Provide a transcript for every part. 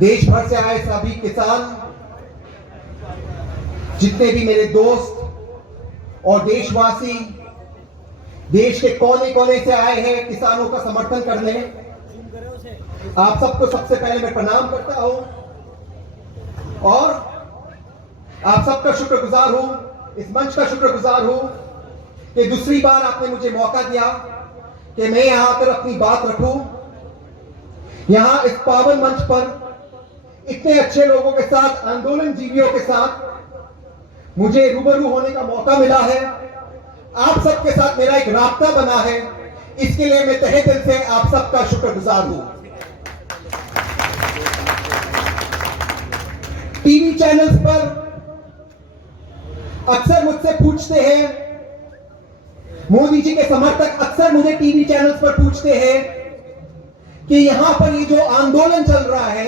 देश भर से आए सभी किसान, जितने भी मेरे दोस्त और देशवासी देश के कोने कोने से आए हैं किसानों का समर्थन करने, आप सबको सबसे पहले मैं प्रणाम करता हूं और आप सबका शुक्रगुजार हूं, इस मंच का शुक्रगुजार हूं कि दूसरी बार आपने मुझे मौका दिया कि मैं यहां आकर अपनी बात रखूं। यहां इस पावन मंच पर इतने अच्छे लोगों के साथ, आंदोलन जीवियों के साथ मुझे रूबरू होने का मौका मिला है। आप सबके साथ मेरा एक राब्ता बना है, इसके लिए मैं तहे दिल से आप सबका शुक्रगुजार हूं। टीवी चैनल्स पर अक्सर मुझसे पूछते हैं, मोदी जी के समर्थक अक्सर मुझे टीवी चैनल्स पर पूछते हैं कि यहां पर ये जो आंदोलन चल रहा है,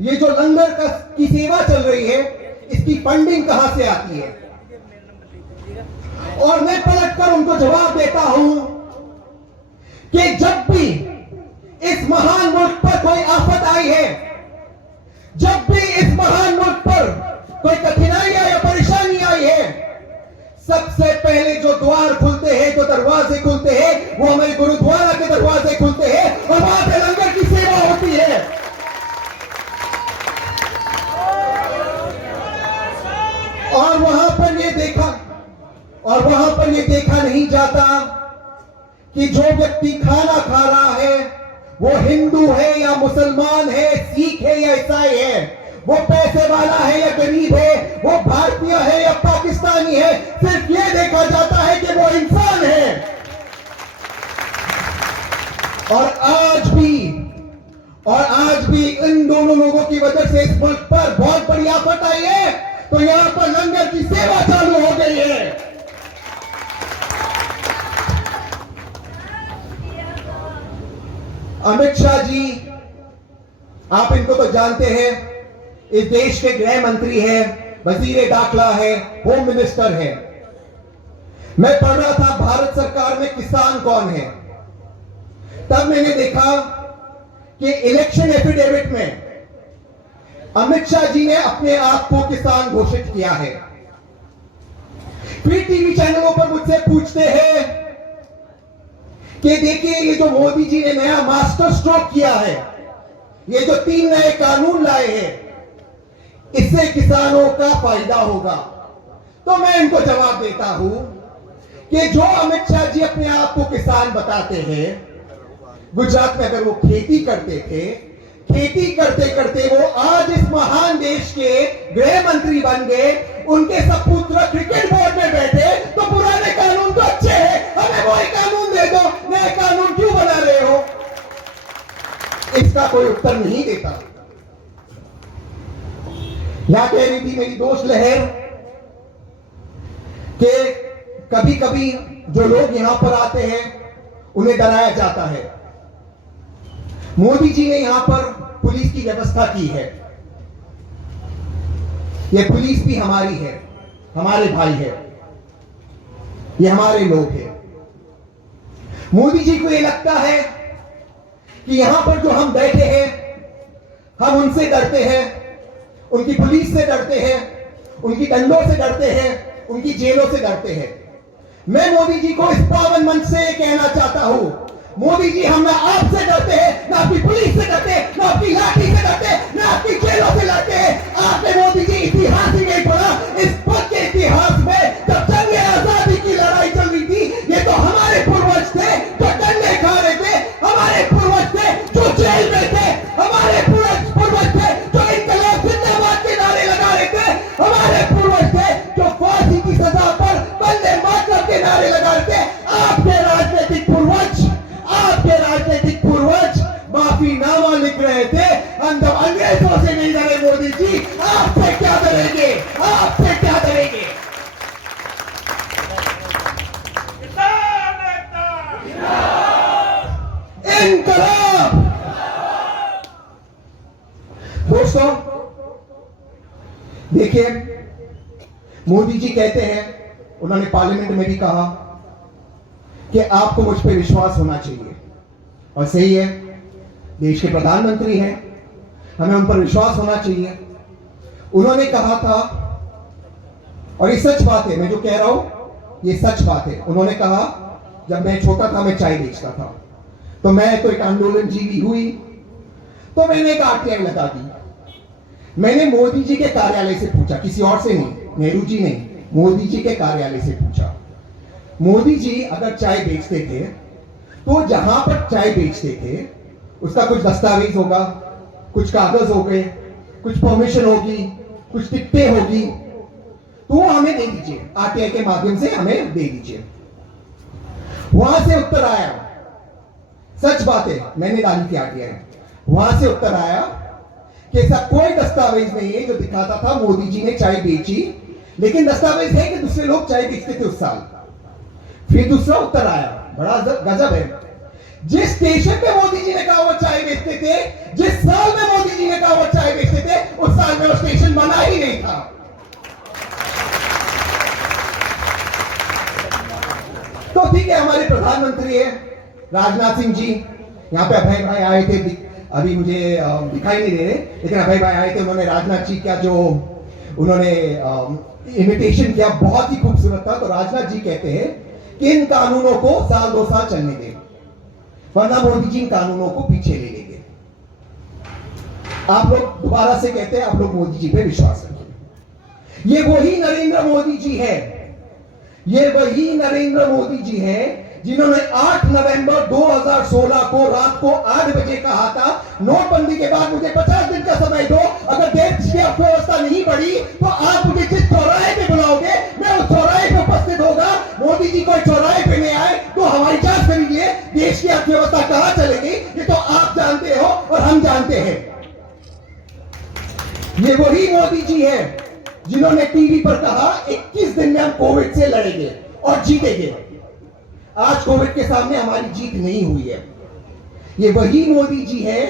ये जो लंगर की सेवा चल रही है, इसकी फंडिंग कहां से आती है। और मैं पलटकर उनको जवाब देता हूं कि जब भी इस महान मुल्क पर कोई आफत आई है, जब भी इस महान मुल्क पर कोई कठिनाई या परेशानी आई है, सबसे पहले जो द्वार खुलते हैं, जो दरवाजे खुलते हैं, वो हमारे गुरुद्वारा के दरवाजे खुलते हैं और वहां पे लंगर की सेवा होती है। और वहां पर ये देखा नहीं जाता कि जो व्यक्ति खाना खा रहा है वो हिंदू है या मुसलमान है, सिख है या ईसाई है, वो पैसे वाला है या गरीब है, वो भारतीय है या पाकिस्तानी है, सिर्फ ये देखा जाता है कि वो इंसान है। और आज भी इन दोनों लोगों की वजह से इस मुल्क पर बहुत बड़ी आफत आई है, तो यहां पर लंगर की सेवा चालू हो गई है। अमित शाह जी, आप इनको तो जानते हैं, इस देश के गृह मंत्री है, वजीर दाखिला है, होम मिनिस्टर है। मैं पढ़ रहा था भारत सरकार में किसान कौन है, तब मैंने देखा कि इलेक्शन एफिडेविट में अमित शाह जी ने अपने आप को किसान घोषित किया है। फिर टीवी चैनलों पर मुझसे पूछते हैं कि देखिए ये जो मोदी जी ने नया मास्टर स्ट्रोक किया है, ये जो 3 नए कानून लाए हैं, इससे किसानों का फायदा होगा। तो मैं इनको जवाब देता हूं कि जो अमित शाह जी अपने आप को किसान बताते हैं, गुजरात में अगर वो खेती करते थे, खेती करते करते वो आज इस महान देश के गृह मंत्री बन गए, उनके सपुत्र क्रिकेट बोर्ड में बैठे, तो पुराने कानून तो अच्छे हैं, हमें वही कानून दे दो, नए कानून क्यों बना रहे हो। इसका कोई उत्तर नहीं देता। यहां कह रही थी मेरी दोस्त लहर कि कभी कभी जो लोग यहां पर आते हैं उन्हें डराया जाता है। मोदी जी ने यहां पर पुलिस की व्यवस्था की है, यह पुलिस भी हमारी है, हमारे भाई है, ये हमारे लोग हैं। मोदी जी को यह लगता है कि यहां पर जो हम बैठे हैं, हम उनसे डरते हैं, उनकी पुलिस से डरते हैं, उनकी डंडों से डरते हैं, उनकी जेलों से डरते हैं। मैं मोदी जी को इस पावन मंच से कहना चाहता हूं, मोदी जी, हम ना आपसे डरते हैं, ना आपकी पुलिस से डरते हैं, ना आपकी लाठी से डरते हैं, ना आपकी जेलों से डरते हैं। आपने मोदी जी इतिहास ही नहीं पढ़ा। इस पद के इतिहास में जब जंग आजादी की लड़ाई चल रही थी, ये तो हमारे पूर्वज थे जो डंडे खा रहे थे, हमारे पूर्वज थे जो जेल में थे, हमारे पूर्वज थे जो इनकलाब जिंदाबाद के नारे लगा रहे थे, हमारे पूर्वज थे जो फांसी की सजा पर वंदे मातरम के नारे लगा रहे थे। आपके राजनीतिक पूर्वज माफीनामा लिख रहे थे, हम जब अंग्रेजों से नहीं डरे मोदी जी, आपसे क्या डरेंगे, आपसे क्या डरेंगे। इनकलाब। दोस्तों देखिए, मोदी जी कहते हैं, उन्होंने पार्लियामेंट में भी कहा कि आपको मुझ पर विश्वास होना चाहिए, और सही है, देश के प्रधानमंत्री हैं। हमें उन पर विश्वास होना चाहिए। उन्होंने कहा था, और ये सच बात है, मैं जो कह रहा हूं ये सच बात है। उन्होंने कहा, जब मैं छोटा था मैं चाय बेचता था, तो मैं तो एक आंदोलन जीवी हुई, तो मैंने एक आरटीआई लगा दी। मैंने मोदी जी के कार्यालय से पूछा, किसी और से नहीं, नेहरू जी नहीं, मोदी जी के कार्यालय से पूछा, मोदी जी अगर चाय बेचते थे तो जहां पर चाय बेचते थे उसका कुछ दस्तावेज होगा, कुछ कागज हो गए, कुछ परमिशन होगी, कुछ टिकटें होगी, तो वो हमें दे दीजिए, आरटीआई के माध्यम से हमें दे दीजिए। वहां से उत्तर आया, सच बात है, मैंने डाली थी आरटीआई, वहां से उत्तर आया कि ऐसा कोई दस्तावेज नहीं है जो दिखाता था मोदी जी ने चाय बेची, लेकिन दस्तावेज है कि दूसरे लोग चाय बेचते थे उस साल। फिर दूसरा उत्तर आया, बड़ा गजब है, जिस स्टेशन पे मोदी जी ने कहा वो चाय बेचते थे, जिस साल में मोदी जी ने कहा वो चाय बेचते थे, उस साल में वो स्टेशन बना ही नहीं था। तो ठीक है, हमारे प्रधानमंत्री है राजनाथ सिंह जी, यहां पे अभय भाई आए थे, अभी मुझे दिखाई नहीं दे रहे, लेकिन अभय भाई आए थे। उन्होंने राजनाथ जी का जो उन्होंने इन्विटेशन किया बहुत ही खूबसूरत था। तो राजनाथ जी कहते हैं कि इन कानूनों को साल 2 साल चलने दें, वरना मोदी जी इन कानूनों को पीछे ले लेंगे। आप लोग दोबारा से कहते हैं, आप लोग मोदी जी पे विश्वास रखिए। ये वही नरेंद्र मोदी जी है, ये वही नरेंद्र मोदी जी है जिन्होंने 8 नवंबर 2016 को रात को 8 बजे कहा था, नोटबंदी के बाद मुझे 50 दिन का समय दो, अगर देश की अर्थव्यवस्था नहीं बढ़ी तो आप मुझे जिस चौराहे पे बुलाओगे मैं उस चौराहे पे उपस्थित होगा। मोदी जी कोई चौराहे पे नहीं आए तो हमारी जांच करिए, देश की अर्थव्यवस्था कहां चलेगी, ये तो आप जानते हो और हम जानते हैं। ये वही मोदी जी है जिन्होंने टीवी पर कहा 21 दिन में हम कोविड से लड़ेंगे और जीतेंगे। आज कोविड के सामने हमारी जीत नहीं हुई है। ये वही मोदी जी है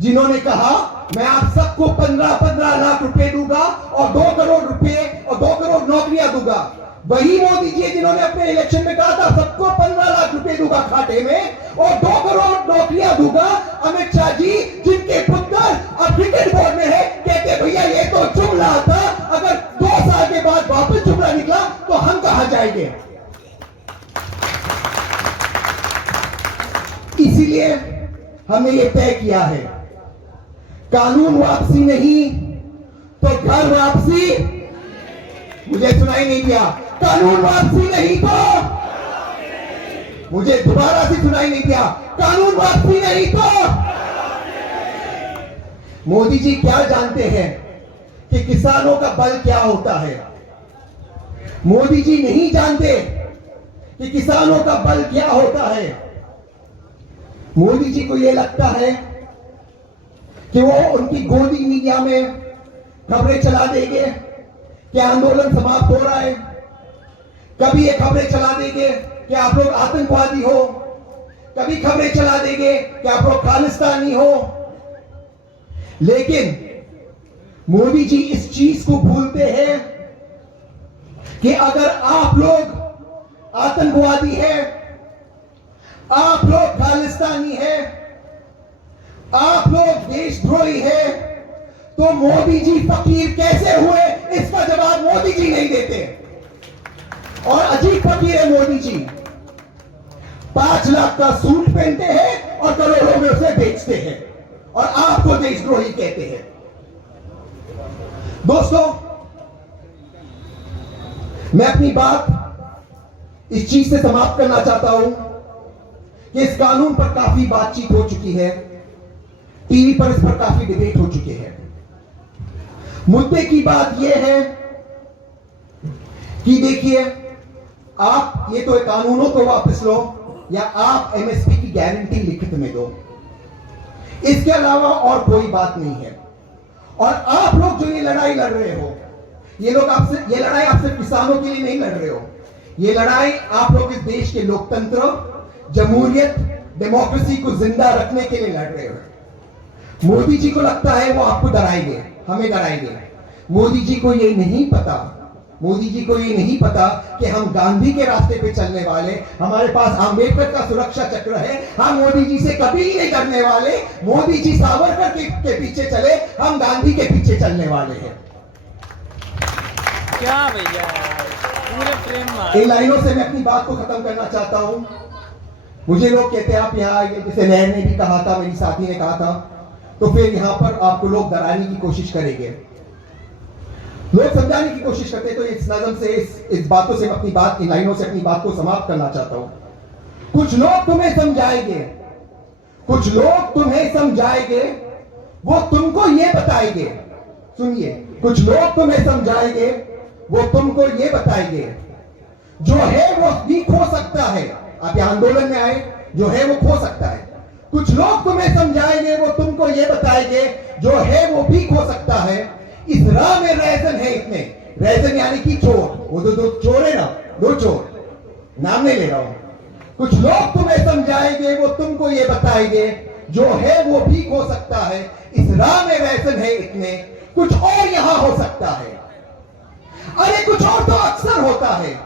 जिन्होंने कहा मैं आप सबको 15-15 लाख रुपए दूंगा और 2 करोड़ रुपए और 2 करोड़ नौकरियां दूंगा। वही मोदी जी है जिन्होंने अपने इलेक्शन में कहा था सबको 15 लाख रुपए दूंगा खाते में और 2 करोड़ नौकरियां दूंगा। अमित शाह जी, जिनके पुत्र अब क्रिकेट बोर्ड में है, कहते भैया ये तो जुमला था, अगर 2 साल के बाद वापस जुमला निकला तो हम कहां जाएंगे। इसीलिए हमने ये तय किया है, कानून वापसी नहीं तो घर वापसी। मुझे सुनाई नहीं दिया, कानून वापसी नहीं तो, मुझे दोबारा से सुनाई नहीं दिया, कानून वापसी नहीं तो। मोदी जी क्या जानते हैं कि किसानों का बल क्या होता है? मोदी जी नहीं जानते कि किसानों का बल क्या होता है। मोदी जी को यह लगता है कि वो उनकी गोदी मीडिया में खबरें चला देंगे कि आंदोलन समाप्त हो रहा है, कभी ये खबरें चला देंगे कि आप लोग आतंकवादी हो, कभी खबरें चला देंगे कि आप लोग खालिस्तानी हो। लेकिन मोदी जी इस चीज को भूलते हैं कि अगर आप लोग आतंकवादी हैं, आप लोग खालिस्तानी हैं, आप लोग देशद्रोही हैं, तो मोदी जी फकीर कैसे हुए, इसका जवाब मोदी जी नहीं देते। और अजीब फकीर है मोदी जी, 5 लाख का सूट पहनते हैं और करोड़ों में उसे बेचते हैं और आपको देशद्रोही कहते हैं। दोस्तों, मैं अपनी बात इस चीज से समाप्त करना चाहता हूं कि इस कानून पर काफी बातचीत हो चुकी है, टीवी पर इस पर काफी डिबेट हो चुके हैं। मुद्दे की बात यह है कि देखिए, आप ये तो कानूनों को वापस लो या आप एमएसपी की गारंटी लिखित में दो, इसके अलावा और कोई बात नहीं है। और आप लोग जो ये लड़ाई लड़ रहे हो, ये लड़ाई आप सिर्फ किसानों के लिए नहीं लड़ रहे हो, ये लड़ाई आप लोग इस देश के लोकतंत्र, जमहूरियत, डेमोक्रेसी को जिंदा रखने के लिए लड़ रहे हो। मोदी जी को लगता है वो आपको डराएंगे, हमें डराएंगे। मोदी जी को ये नहीं पता मोदी जी को ये नहीं पता कि हम गांधी के रास्ते पे चलने वाले, हमारे पास अंबेडकर का सुरक्षा चक्र है, हम मोदी जी से कभी नहीं डरने वाले। मोदी जी सावरकर के पीछे चले, हम गांधी के पीछे चलने वाले हैं। क्या भैया पूरे प्रेम इन लाइनों से मैं अपनी बात को खत्म करना चाहता हूं। मुझे लोग कहते हैं आप यहाँ आइए, जैसे नहर ने भी कहा था, मेरी साथी ने कहा था, तो फिर यहां पर आपको लोग डराने की कोशिश करेंगे, लोग समझाने की कोशिश करते हैं। तो इस नज़म से, इस बातों से मैं अपनी बात, इन लाइनों से अपनी बात को समाप्त करना चाहता हूं। कुछ लोग तुम्हें समझाएंगे, कुछ लोग तुम्हें समझाएंगे, वो तुमको ये बताएंगे, सुनिए, कुछ लोग तुम्हें समझाएंगे, वो तुमको ये बताएंगे, जो है वो भी खो सकता है। आप यह आंदोलन में आए, जो है वो खो सकता है। कुछ लोग तुम्हें समझाएंगे, वो तुमको ये बताएंगे, जो है वो भी खो सकता है। इस राह में रैजन है इतने, रैजन यानी कि चोर, वो दो चोर है ना, दो चोर, नाम नहीं ले रहा हूं। कुछ लोग तुम्हें समझाएंगे, वो तुमको ये बताएंगे, जो है वो भी खो सकता है। इस राह में रैजन है इतने, कुछ और यहां हो सकता है। अरे कुछ और तो अक्सर होता है,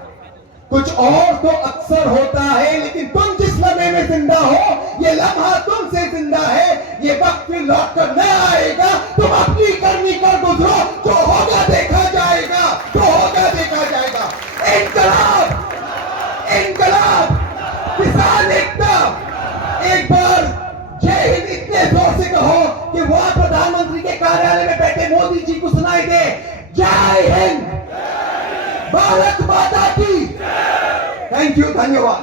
कुछ और तो अक्सर होता है, लेकिन तुम जिस लम्हे में जिंदा हो, ये लम्हा तुमसे जिंदा है। ये वक्त फिर लौट कर न आएगा, तुम अपनी करनी कर गुजरो, जो होगा देखा जाएगा, जो होगा देखा जाएगा। इनकलाब, इनकलाब, किसान एकता। एक बार जय हिंद इतने जोर से कहो कि वह प्रधानमंत्री के कार्यालय में बैठे मोदी जी को सुनाई दे। जय हिंद, भारत माता की। थैंक यू, धन्यवाद।